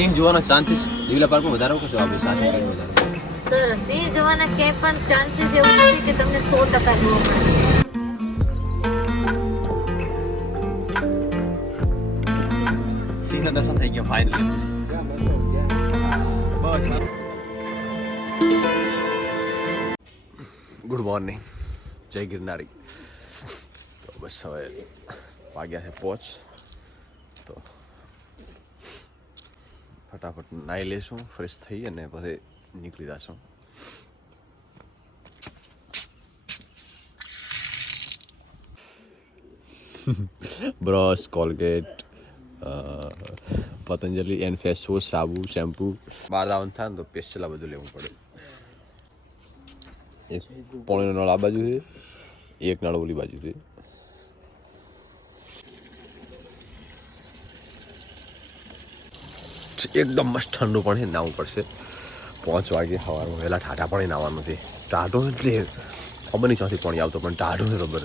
સિંહ જોવાનો ચાન્સીસ જીવલા પાર્કમાં વધારો કે શું આપણે વધારો સર સિંહ જોવાના કે પણ ચાન્સીસ એવું નથી કે તમને સો ટકા જોવા મળે. સિંહના દર્શન થઈ ગયા ફાઇનલી ગુડ મોર્નિંગ જય ગિરનારી. તો બસ હવે વાગ્યા છે પહોંચ તો ફટાફટ નાહી લેશું ફ્રેશ થઈ અને પછી નીકળી જશું. Brush, Colgate Patanjali and face wash સાબુ, શેમ્પુ. બહાર આવવાનું થાય ને તો આ બધું લેવું પડે. એક પોણીનો નળ આ બાજુ છે, એક નળ ઓલી બાજુ છે. એકદમ મસ્ત ઠંડુ પણ નાવું પડશે. પાંચ વાગે સવારમાં વહેલા ઠાઠા પાણી નાવાનું છે. ટાઢો એટલે ખબર નહીં ચોથી પાણી આવતો, પણ ટાઢો છે ખબર.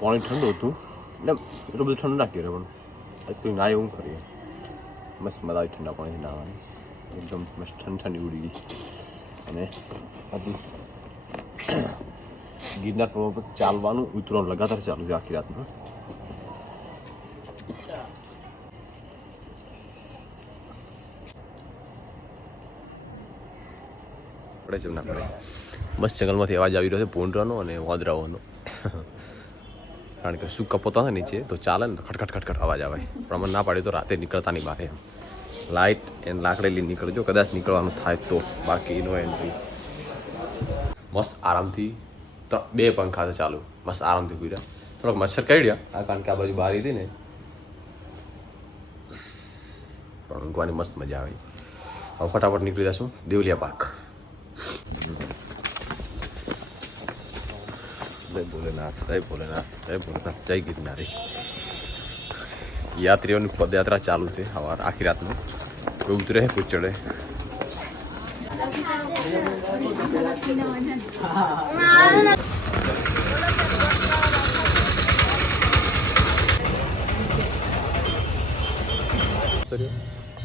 પાણી ઠંડુ હતું. એટલે બધું ઠંડુ નાખી રે પણ એટલું ના એવું કરીએ મસ્ત મજા આવી ઠંડા પાણીથી નાવાની એકદમ મસ્ત ઠંડી ઠંડી ઉડી ગઈ અને હતું ગિરનાર પર્વત પર ચાલવાનું ઉતરવાનું લગાતાર ચાલુ છે આખી રાતમાં પડે છે ના પડે મસ્ત જંગલમાંથી અવાજ આવી રહ્યો છે ભૂંડરાનો અને વાદરાઓનો કારણ કે શું કપોતા હોય નીચે, તો ચાલે ને તો ખટખટ ખટખટ અવાજ આવે. પણ ના પાડ્યું તો રાતે નીકળતા નહીં બહાર લાઇટ એન્ડ લાકડેલી નીકળજો, કદાચ નીકળવાનું થાય તો. બાકી નો એન્ટ્રી મસ્ત આરામથી બે પંખા ચાલુ. મસ્ત આરામથી ગુર્યા થોડોક મચ્છર કાઢ્યા આ કારણ કે આ બાજુ બહાર હતી ને. પણ ઊંઘવાની મસ્ત મજા આવી. હવે ફટાફટ નીકળી જશું. દેવલિયા પાર્ક. જય ભોલેનાથ જય ભોલેનાથ જય ભોલેનાથ જય ગિરનારી યાત્રીઓની પદયાત્રા ચાલુ છે સવાર આખી રાતનું કોઈ ઉતરે કોઈ ચડે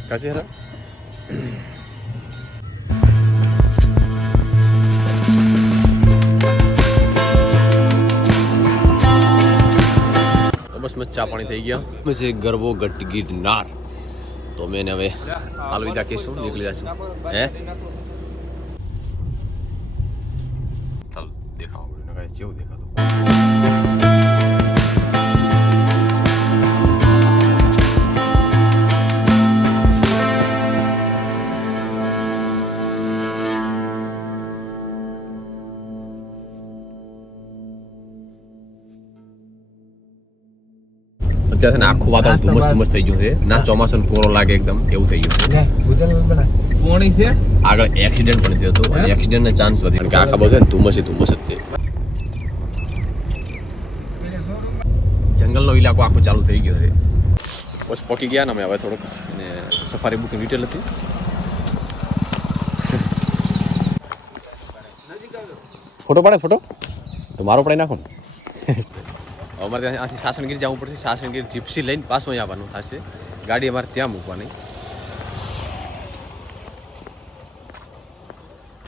કાચી હરા ચા પાણી થઈ ગયા. પછી ગરબો ગટ ગિરનાર. તો મેં એને હવે અલવિદા કહીશું નીકળી જશું. હે? ચાલ દેખાવ જેવું દેખાતું. અત્યારે છે ને આખું વાતાવરણ ધુમ્મસ ધુમ્મસ થઈ ગયું છે. ના ચોમાસાનો કોરો લાગે એકદમ એવું થઈ ગયું છે. આગળ એક્સિડન્ટ પણ થયો હતો અને એક્સિડન્ટનો ચાન્સ વધી કારણ કે આખા બધું ધુમ્મસ એ ધુમ્મસ જ જંગલનો ઇલાકો આખો ચાલુ થઈ ગયો છે. બસ પહોંચી ગયા ને અમે હવે થોડુંક. અને સફારી બુકિંગ ડિટેલ હતી. ફોટો પાડે ફોટો? તો મારો પડાવી નાખો ને. અમારે ત્યાં આથી સાસણગીર જવું પડશે. સાસણગીર જીપ્સી લઈને પાછું અહીં આવવાનું થશે. ગાડી અમારે ત્યાં મૂકવાની.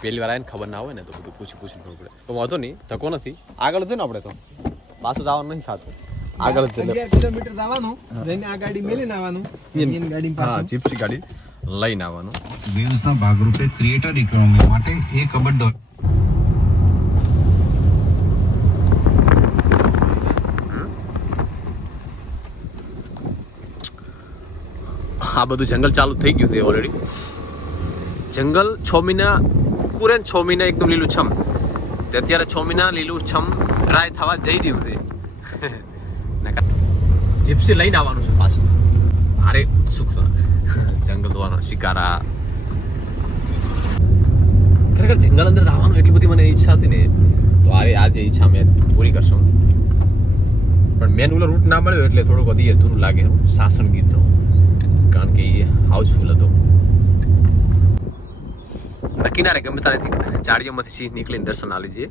પહેલી વાર આવીને ખબર ના હોય ને તો બધું પૂછી પૂછી ખબર પડે. તો વાંધો નહીં ધક્કો નથી. આગળ જ ને આપણે તો. પાછું જવાનું નહીં થતું. આગળ જ કિલોમીટર જવાનું જઈને આ ગાડી મેલીને આવવાનું એની ગાડી હા જીપ્સી ગાડી લઈને આવવાનું. ગેમ્સના ભાગરૂપે ક્રિએટર ઇકોનોમી માટે એક અબજ આ બધું જંગલ ચાલુ થઈ ગયું છે ઓલરેડી જંગલ છ મહિના કુરે છ મહિના એકદમ લીલું છમ. અત્યારે છ મહિના લીલું છમ ડ્રાય થવા જઈ રહ્યું છે. જીપ્સી લઈને આવવાનું છે પાછું. અરે ઉત્સુક જંગલ જોવાનો શિકારા. ખરેખર જંગલ અંદર આવવાનું એટલી બધી મને ઈચ્છા હતી ને. તો આરે આજે ઈચ્છા મેં પૂરી કરશું. પણ મેન ઓલો રૂટ ના મળ્યો એટલે થોડુંક વધી અધૂરું લાગે. સાસણ ગીતનો કારણ કે એ હાઉસફુલ હતો. કિનારે ગમે ત્યાંથી ચાડીઓમાંથી સિંહ નીકળીને દર્શન આ લીજીએ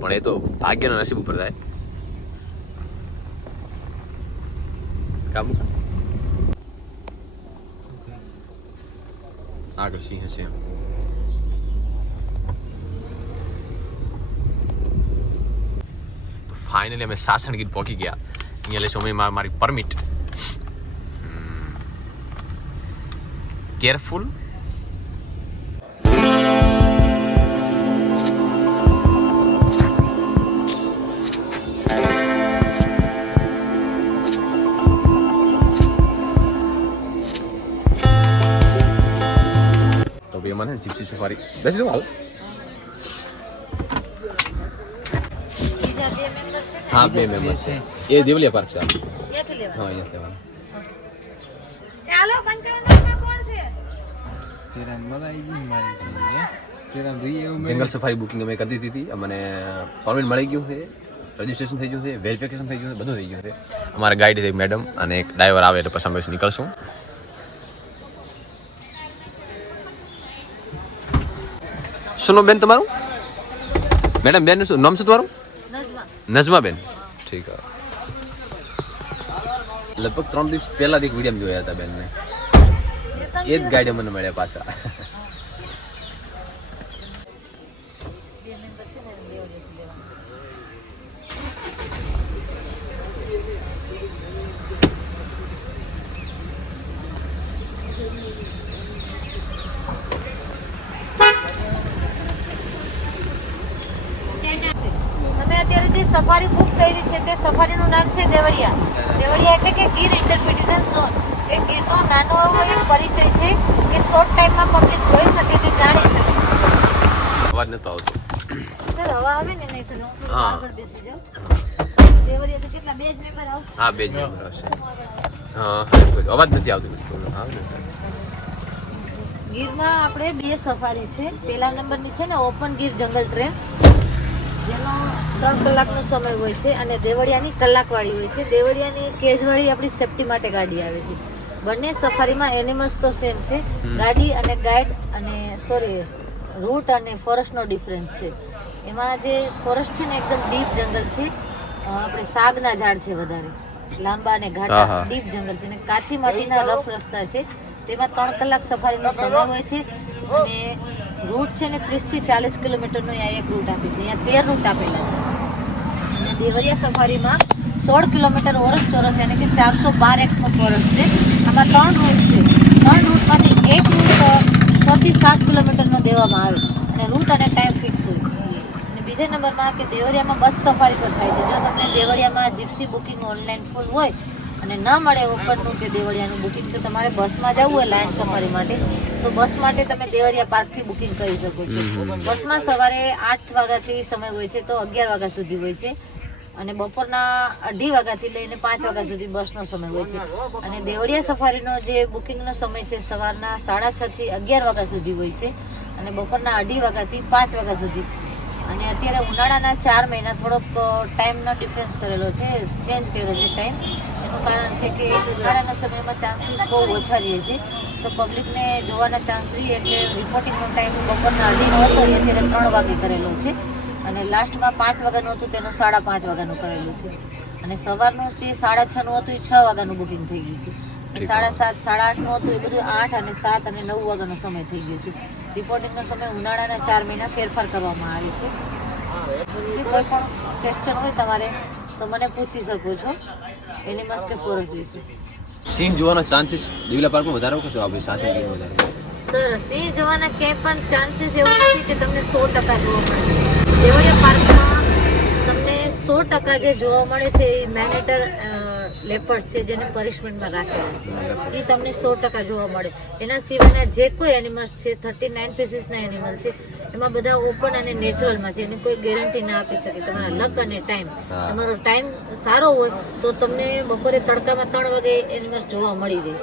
પણ એ તો ભાગ્યના નસીબ ઉપર થાય. કામ? આગળ સિંહ હશે. ફાઇનલી અમે સાસણ ગીત પહોંચી ગયા. અહીંયા લેશો અમે મારી પરમિટ કેરફુલ તો ભાઈ મને જીપ્સી સફારી બેસી દઉં હાલ હા બે મેમ્બર છે એ દેવલિયા પાર્ક છે હા અહીંયા લેવાનું ચાલો પંચાવન કોણ છે ચેરાન મલાઈ ગઈ ને મારી જોઈએ ચેરાન જોઈએ એવું જંગલ સફારી બુકિંગ અમે કરી દીધી હતી અમને પરમિટ મળી ગયું છે રજીસ્ટ્રેશન થઈ ગયું છે વેરિફિકેશન થઈ ગયું છે બધું થઈ ગયું છે અમારા ગાઈડ છે મેડમ અને એક ડ્રાઈવર આવે એટલે પછી અમે નીકળશું શું નામ બેન તમારું મેડમ બેન શું નામ શું તમારું નજમા નજમા બેન ઠીક છે લગભગ ત્રણ દિવસ પહેલાથી એક વીડિયો જોયા હતા બેનને એ જ ગાડી મને મળ્યા પાછા. સફારી બુક કરી છે તે સફારીનું નામ છે દેવળિયા. દેવળિયા એટલે કે ગીર ઇન્ટરપ્રિટેશન ઝોન એ ગીરનો નાનો એવો એક પરિચય છે કે શોર્ટ ટાઈમમાં પબ્લિક જોઈ શકે છે જાણી શકે. અવાજ નતો આવતો. સર હવા આવે ને નહીં સર? હું હા. આગળ બેસી જાઉં. દેવરિયા તો કેટલા બે જ મેમ્બર આવશે? હા બે જ મેમ્બર આવશે. હા અવાજ નથી આવતો. હા ગીરમાં આપણે બે સફારી છે. પહેલા નંબરની છે ને ઓપન ગીર જંગલ ટ્રેન. જેનો ત્રણ કલાકનો સમય હોય છે અને દેવળિયાની કલાકવાળી હોય છે. દેવળિયાની કેજવાળી આપણી સેફટી માટે ગાડી આવે છે. બંને સફારીમાં એનિમલ્સ તો સેમ છે. ગાડી અને ગાઈડ અને સોરી રૂટ અને ફોરેસ્ટનો ડિફરન્સ છે. એમાં જે ફોરેસ્ટ છે ને એકદમ ડીપ જંગલ છે. આપણે સાગના ઝાડ છે વધારે. લાંબા અને ઘાટા ડીપ જંગલ છે. અને કાચી માટીના રફ રસ્તા છે. તેમાં ત્રણ કલાક સફારીનો સમય હોય છે. અને રૂટ છે ને ત્રીસથી ચાલીસ કિલોમીટરનો અહીંયા એક રૂટ આપે છે. અહીંયા તેર રૂટ આપેલા છે. અને દેવરિયા સફારીમાં સોળ કિલોમીટર ઓરસ ચોરસ એટલે કે ચારસો બાર એકમો ચોરસ છે. આમાં ત્રણ રૂટ છે. ત્રણ રૂટમાંથી એક રૂટ છથી સાત કિલોમીટરનો દેવામાં આવે અને રૂટ અને ટાઈમ ફિક્સ હોય. અને બીજા નંબરમાં કે દેવરિયામાં બસ સફારી પર થાય છે. જો તમને દેવરિયામાં જીપ્સી બુકિંગ ઓનલાઈન ફૂલ હોય અને ન મળે ઉપરનું કે દેવળિયાનું બુકિંગ તો તમારે બસમાં જવું હોય લાયન સફારી માટે તો બસ માટે તમે દેવરિયા પાર્કથી બુકિંગ કરી શકો છો. બસમાં સવારે આઠ વાગ્યાથી સમય હોય છે તો અગિયાર વાગ્યા સુધી હોય છે. અને બપોરના અઢી વાગ્યાથી લઈને પાંચ વાગ્યા સુધી બસનો સમય હોય છે. અને દેવળિયા સફારીનો જે બુકિંગનો સમય છે સવારના સાડા છ થી અગિયાર વાગ્યા સુધી હોય છે. અને બપોરના અઢી વાગ્યાથી પાંચ વાગ્યા સુધી. અને અત્યારે ઉનાળાના ચાર મહિના થોડોક ટાઈમનો ડિફરન્સ કરેલો છે, ચેન્જ કર્યો છે ટાઈમ. એનું કારણ છે કે ઉનાળાના સમયમાં ચાન્સીસ બહુ ઓછા રહે છે. તો પબ્લિકને જોવાના ચાન્સ રહી એટલે રિપોર્ટિંગનો ટાઈમ બપોરના અઢીનો હતો અત્યારે ત્રણ વાગે કરેલો છે. અને લાસ્ટમાં પાંચ વાગ્યાનું હતું તેનું સાડા પાંચ વાગ્યાનું કરેલું છે. અને સવારનું જે સાડા છ નું હતું એ છ વાગ્યાનું બુકિંગ થઈ ગયું છે. સાડા સાત સાડા આઠનું હતું એ બધું આઠ અને સાત અને નવ વાગ્યાનો સમય થઈ ગયો છે. રિપોર્ટિંગનો સમય ઉનાળાના ચાર મહિના ફેરફાર કરવામાં આવે છે. કોઈ પણ ક્વેશ્ચન હોય તમારે તો મને પૂછી શકો છો. એનિમલ્સ કે ફોરેસ્ટ વિશે સિંહ જોવાનો ચાન્સીસ દિવલા પાર્કમાં વધારે કશો આપણે સાથે વધારે? સર સિંહ જોવાના ક્યાંય પણ ચાન્સીસ એવું નથી કે તમને સો ટકા જોવા મળે. દેવળિયા પાર્કમાં તમને સો ટકા જે જોવા મળે છે એ મેનેટર લેપર્ડ છે જેને પનિશમેન્ટમાં રાખેલા છે. એ તમને સો ટકા જોવા મળે. એના સિવાયના જે કોઈ એનિમલ્સ છે થર્ટી નાઇન પીસીસના એનિમલ છે એમાં બધા ઓપન અને નેચરલમાં છે. એની કોઈ ગેરંટી ના આપી શકે. તમારા લક અને ટાઈમ તમારો ટાઈમ સારો હોય તો તમને બપોરે તડકામાં ત્રણ વાગે એનિમલ જોવા મળી જાય.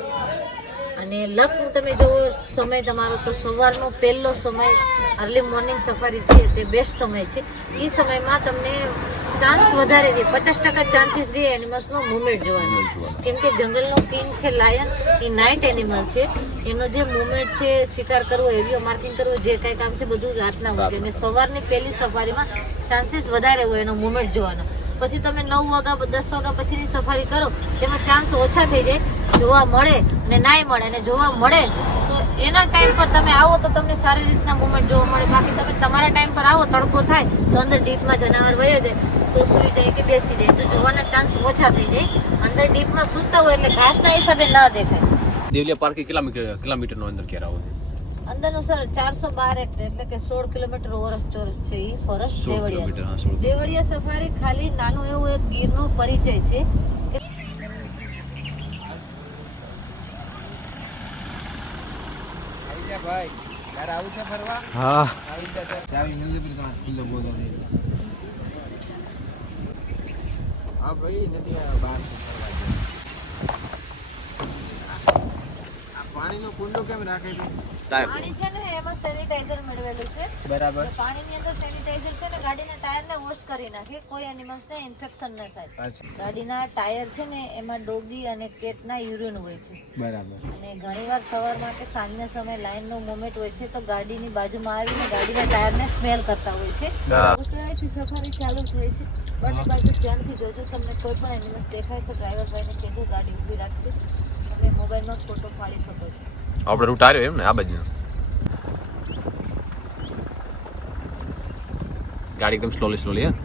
અને લક તમે જો સમય તમારો તો સવારનો પહેલો સમય અર્લી મોર્નિંગ સફારી છે તે બેસ્ટ સમય છે. એ સમયમાં તમને ચાન્સ વધારે છે. પચાસ ટકા ચાન્સીસ રહે એનિમલ્સનો મુવમેન્ટ જોવાનો. કેમ કે જંગલનો કિંગ છે લાયન એ નાઇટ એનિમલ છે. એનો જે મુવમેન્ટ છે શિકાર કરવો એરિયો માર્કિંગ કરવું જે કાંઈ કામ છે બધું રાતના હોય છે. અને સવારની પહેલી સફારીમાં ચાન્સીસ વધારે હોય એનો મુવમેન્ટ જોવાનો. પછી તમે નવ વાગ્યા દસ વાગ્યા પછીની સફારી કરો, તેમાં ચાન્સ ઓછા થઈ જાય, જોવા મળે ને નાય મળે અને જોવા મળે. તો એના ટાઈમ પર તમે આવો તો તમને સારી રીતના મુવમેન્ટ જોવા મળે. બાકી તમે તમારા ટાઈમ પર આવો, તડકો થાય, તો અંદર ડીપમાં જનાવર વયો જાય, તો સૂઈ જાય કે બેસી જાય, તો જોવાના ચાન્સ ઓછા થઈ જાય. અંદર ડીપમાં સૂતા હોય એટલે ઘાસના હિસાબે ના દેખાય. દેવલિયા પાર્ક કેટલા મીટર કિલોમીટરનો અંદર ક્યારે આવો અંદરનું સર ચારસો બાર હેક્ટર એટલે કે સોળ કિલોમીટર ઓરસ ચોરસ છે એ ફોરેસ્ટ દેવળિયા. દેવળિયા સફારી ખાલી નાનું એવું એક ગીરનો પરિચય છે. ભાઈ. તારે આવું છે ફરવા? હા. આવી જા ચાવી મિલી પડી તમારે કિલ્લો બોલો હા ભાઈ નથી બહાર ફરવા આ પાણીનો કુંડો કેમ રાખે છે? પાણી છે ને એમાં સેનિટાઈઝર મેળવેલું છે. બરાબર. તો પાણીની અંદર સેનિટાઈઝર છે ને ગાડીના ટાયરને વોશ કરી નાખે. કોઈ એનિમલ્સને ઇન્ફેક્શન ન થાય. ગાડીના ટાયર છે ને એમાં ડોગી અને કેટના યુરિન હોય છે. બરાબર. અને ઘણીવાર સવારમાં કે સાંજના સમયે લાઈનનો મોમેન્ટ હોય છે તો ગાડીની બાજુમાં આવીને ગાડીના ટાયરને સ્મેલ કરતા હોય છે. ઉતરાયથી સફારી ચાલુ જ હોય છે. બંને બાજુ ધ્યાનથી જોજો તમને કોઈ પણ એનિમલ્સ દેખાય તો ડ્રાઈવર ભાઈને કહેજો ગાડી ઊભી રાખશે. તમે મોબાઈલમાં ફોટો પાડી શકો છો. આપણે રૂટ આવ્યો એમ ને આ બાજુ ગાડી એકદમ સ્લોલી સ્લોલી હા.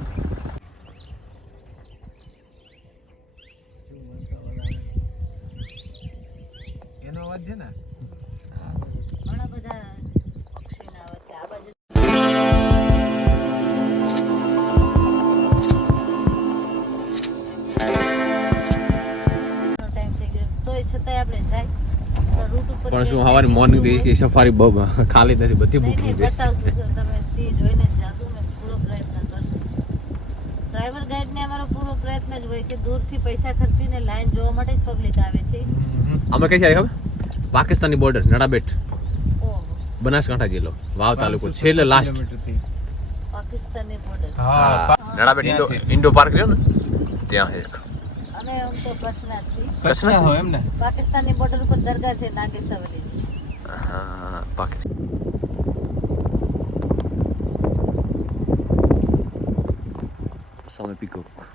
એનો અવાજ છે ને? પણ શું હવાની મોર્નિંગથી સફારી બહુ ખાલી નથી બધી બુક થઈ ગઈ છે. બતાવશું સર તમે સી જોઈને જાશું મેં પૂરો પ્રયત્ન કરશું. ડ્રાઈવર ગાઈડને અમારો પૂરો પ્રયત્ન જ હોય કે દૂરથી પૈસા ખર્ચીને લાઈન જોવા માટે જ પબ્લિક આવે છે. અમે કઈ જાય ખબર? પાકિસ્તાની બોર્ડર નડાબેટ. બનાસકાંઠા જિલ્લો વાવ તાલુકો છેલ્લે લાસ્ટ કિલોમીટરથી. Pakistani border Nadabet Indo Indo park રહ્યો ને? ત્યાં છે એક. અમે આમ તો કચ્છના છીએ. કચ્છના છે? એમ ને? પાકિસ્તાનની બોર્ડર ઉપર દરગાહ છે નાગેશાવલી હા પાકિસ્તાન સામે પીકોક.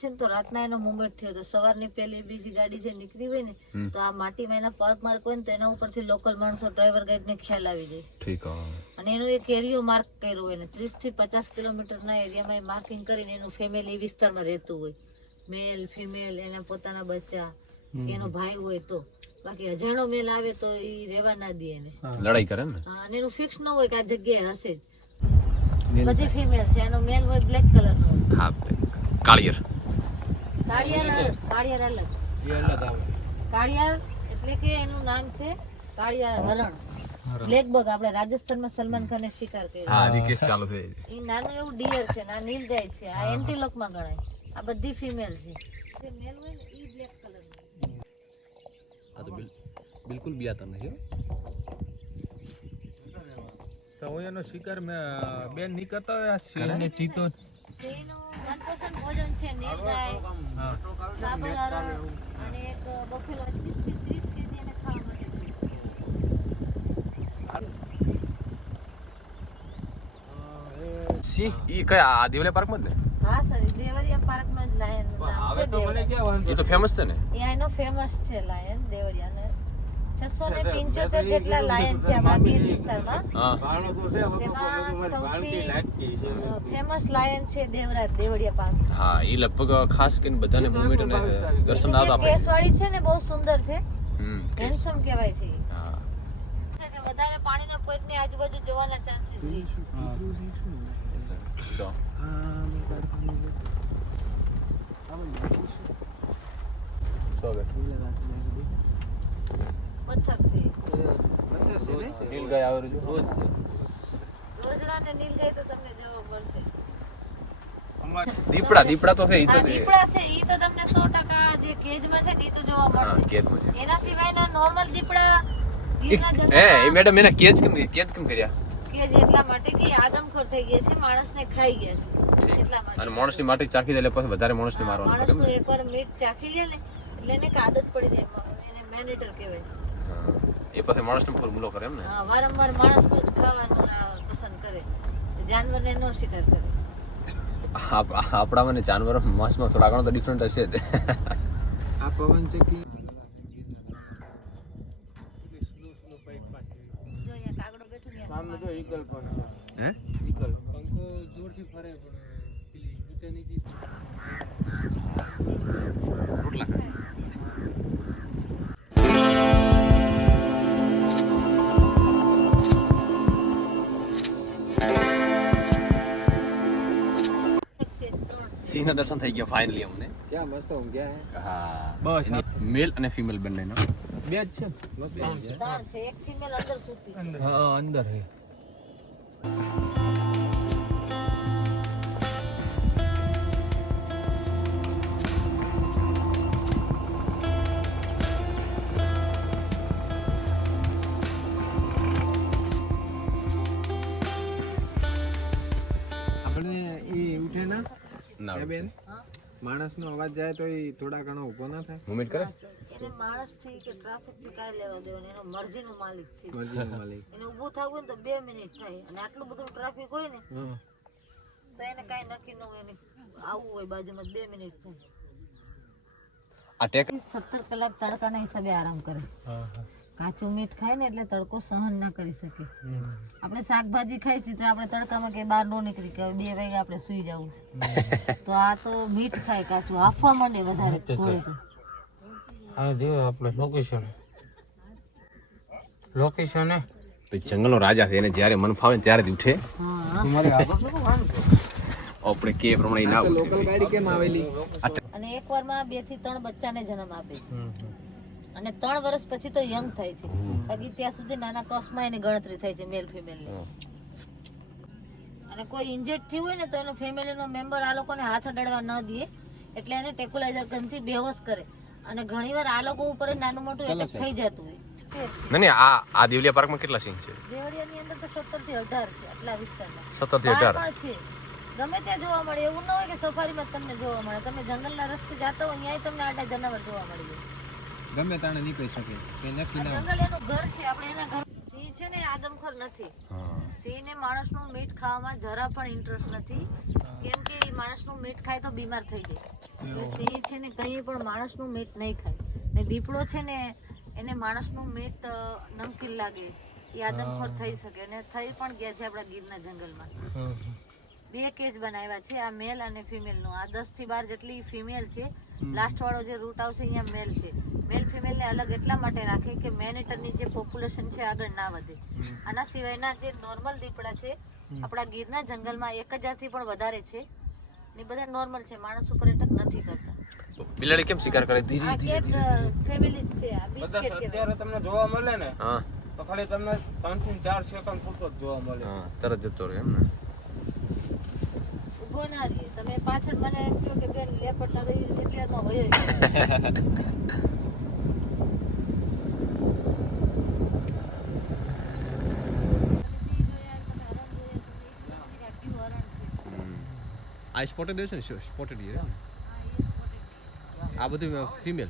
છે ને તો રાતના એનો મુવમેન્ટ થયો તો સવારની પહેલી બીજી ગાડી જે નીકળી હોય ને તો આ માટીમાં એના પર્ક માર્ક હોય ને તો એના ઉપરથી લોકલ માણસો ડ્રાઈવર ગાઈડને ખ્યાલ આવી જાય. ઠીક અને એનું એક એરિયો માર્ક કર્યો હોય ને ત્રીસથી પચાસ કિલોમીટરના એરિયામાં એ માર્કિંગ કરીને એનું ફેમિલી એ વિસ્તારમાં રહેતું હોય. મેલ ફિમેલ એના પોતાના બચ્ચા એનો ભાઈ હોય તો. બાકી અજાણો મેલ આવે તો એ રહેવા ના દે એને. લડાઈ કરે ને? અને એનું ફિક્સ ન હોય કે આ જગ્યાએ હશે જ. બધી ફિમેલ છે એનો મેલ હોય બ્લેક કલર નો હા કાળિયર. કાળિયાર કાળિયાર અલગ કાળિયાર એટલે કે એનું નામ છે કાળિયાર હરણ. બ્લેક બગ આપણે રાજસ્થાનમાં સલમાન ખાને શિકાર કર્યો. હા રિકેશ ચાલુ થઈ એ નાનું એવું ડિયર છે ને આ નીલગાય છે. આ એન્ટીલોકમાં ગણાય. આ બધી ફિમેલ છે. જે મેલ હોય ને ઈ બ્લેક કલર આ તો બિલકુલ બિયાતા નથી તો હું એનો શિકાર મેં બેન નહીં કરતા હોય સિંહ ને ચિત્તો છે એનું ભોજન છે નીલગાય હા. સાબર હરણ અને એક બફેલો 30 થી 30 કેજી એને ખાવા માટે સિંહ ઈ કયા દેવલિયા પાર્કમાં જ ને? હા સર દેવરિયા પાર્કમાં જ લાયન નામ છે દેવરિયા. ક્યાં વાંધો એ તો ફેમસ છે ને? ત્યાં એનો ફેમસ છે લાયન દેવરિયા છસો ને પંચોતેર જેટલા લાયન છે આપણા ગીર વિસ્તારમાં. તેમાં સૌથી ફેમસ લાયન છે દેવરાજ દેવડિયા પાર્ક. હા એ લગભગ ખાસ કરીને બધાને મુવમેન્ટ અને દર્શન જે આવતા કેસવાળી છે ને બહુ સુંદર છે. હેન્ડસમ કહેવાય છે વધારે પાણીના પોઈન્ટ આજુબાજુ જવાના ચાન્સીસ છે. પથ્થર છે નીલ ગાય આવે રોજ રોજડા ને નીલગાય તો તમને જોવા મળશે. દીપડા દીપડા તો છે ઈ તો દીપડા છે ઈ તો તમને 100% જે કેજમાં છે ને એ તો જોવા હા મળશે. કેદમાં છે. એના સિવાયના નોર્મલ દીપડા ગીરના એ એ મેડમ એના કેજ કેમ કેજ કેમ કર્યા? કેજ એટલા માટે કે આદમખોર થઈ ગયા છે માણસને ખાઈ ગયા છે. એટલા માટે. અને માણસની માટે ચાખી દે એટલે પછી વધારે માણસને મારવાનું માણસનું ને? એકવાર મીટ ચાખી લે ને એટલે એને આદત પડી જાય એને મેનેટર કહેવાય. હા. એ પછી માણસનો પર હુમલો કરે એમ ને. વારંવાર માણસ જ ખાવાનું પસંદ કરે. જાનવરને નો શિકાર કરે. આપ- આપણા મને જાનવરો માસમાં થોડા ઘણો તો ડિફરન્ટ હશે તે આ પવન ચક્કી જો અહીંયા કાગડો બેઠો સામે તો ઈગલ પણ છે. હે? ઈગલ પંખો જોરથી ફરે પણ પેલી નીચે નીચે રોટલા સિંહના દર્શન થઈ ગયા ફાઇનલી અમને ક્યાં મસ્ત ઊંઘ્યા હે હા બસ. મેલ અને ફિમેલ બંનેનો બે જ છે મસ્ત છે એક ફિમેલ અંદર સુતી અંદર હા અંદર હે ના બેન? હા? માણસનો અવાજ જાય તો એ થોડા ઘણો ઊભો ના થાય. મુમેન્ટ કરે? એને માણસથી કે ટ્રાફિકથી કાંઈ લેવા દેવાનું એનો મરજી નો માલિક છે. મરજીનો માલિક. એને ઊભું થવું હોય ને તો બે મિનિટ થાય. અને આટલું બધું ટ્રાફિક હોય ને તો એને કાંઈ નક્કી ન હોય એને આવવું હોય બાજુમાં બે મિનિટ થાય. આ ટેક કલાક તડકાના હિસાબે આરામ કરે. હા હા. કાચું મીઠ ખાય ને એટલે તડકો સહન ના કરી શકે. આપણે શાકભાજી ખાઈ છીએ તો આપણે તડકામાં કે બહાર નો નીકળી કે બે વાગે આપણે સુઈ જવું છે. તો આ તો મીઠ ખાય કાચું. હાફવા માંડે વધારે થોડે તો. આ જો આપણે લોકેશન લોકેશન હે જંગલનો રાજા છે એને જ્યારે મન ફાવે ત્યારે જ ઉઠે. હા. આગળ શું કરવાનું છે? આપણે કે પ્રમાણે ના ઉઠે. લોકલ ગાડી કેમ આવેલી? અને એક વારમાં બેથી ત્રણ બચ્ચાને જન્મ આપે છે. અને ત્રણ વર્ષ પછી તો યંગ થાય છે. બાકી ત્યાં સુધી નાના કોસમાં એની ગણતરી થાય છે મેલ ફિમેલ અને કોઈ ઇન્જેક્ટ થયું હોય ને તો એનો ફેમિલીનો મેમ્બર આ લોકોને હાથ અડાડવા ન દે એટલે એને ટેકુલાઇઝર ગનથી બેહોશ કરે. અને ઘણીવાર આ લોકો ઉપર નાનું મોટું એટેક થઈ જતું હોય. નહીં નહીં આ આ દેવલિયા પાર્કમાં કેટલા સિંહ છે? દેવળિયાની અંદર તો સત્તરથી અઢાર છે આટલા વિસ્તારમાં. સત્તરથી બહાર અઢાર પણ છે. ગમે ત્યાં જોવા મળે એવું ન હોય કે સફારીમાં તમને જોવા મળે. તમે જંગલના રસ્તે જાતા હોય ત્યાંય તમને આડા જનાવર જોવા મળી જાય. ગમે તાણે નીકળી શકે કે નક્કી ના જંગલ એનું ઘર છે આપણે એના ઘર સિંહ છે ને આદમખોર નથી. સિંહને માણસનું મીટ ખાવામાં જરા પણ ઇન્ટરેસ્ટ નથી. કેમ કે એ માણસનું મીટ ખાય તો બીમાર થઈ જાય. એટલે સિંહ છે ને કંઈ પણ માણસનું મીટ નહીં ખાય. ને દીપડો છે ને એને માણસનું મીટ નમકીન લાગે. એ આદમખોર થઈ શકે અને થઈ પણ ગયા છે આપણા ગીરના જંગલમાં. બે કેજ બનાવ્યા છે આ મેલ અને ફિમેલનું. આ દસથી બાર જેટલી ફિમેલ છે. લાસ્ટ વાળો જે રૂટ આવશે અહીંયા મેલ છે. મેલ ફિમેલને અલગ એટલા માટે રાખે કે મેનેટરની જે પોપ્યુલેશન છે આગળ ના વધે. આના સિવાયના જે નોર્મલ દીપડા છે આપણા ગીરના જંગલમાં એક હજારથી પણ વધારે છે. ને બધા નોર્મલ છે માણસ ઉપર એટક નથી કરતા. બિલાડી કેમ શિકાર કરે? ધીરે ધીરે ફેમિલી છે આ બીજ કે અત્યારે તમને જોવા મળે ને હા. તો ખાલી તમને ત્રણથી ચાર સેકન્ડ પૂરતો જ જોવા મળે. હા તરત જતો રહે એમ ને. ઊભો ના રહે તમે પાછળ મને કહો કે બેન લેપટ ના રહી એટલી વયો જાય. આ સ્પોટેડ દેશે ને? સ્પોટેડ આ બધું ફિમેલ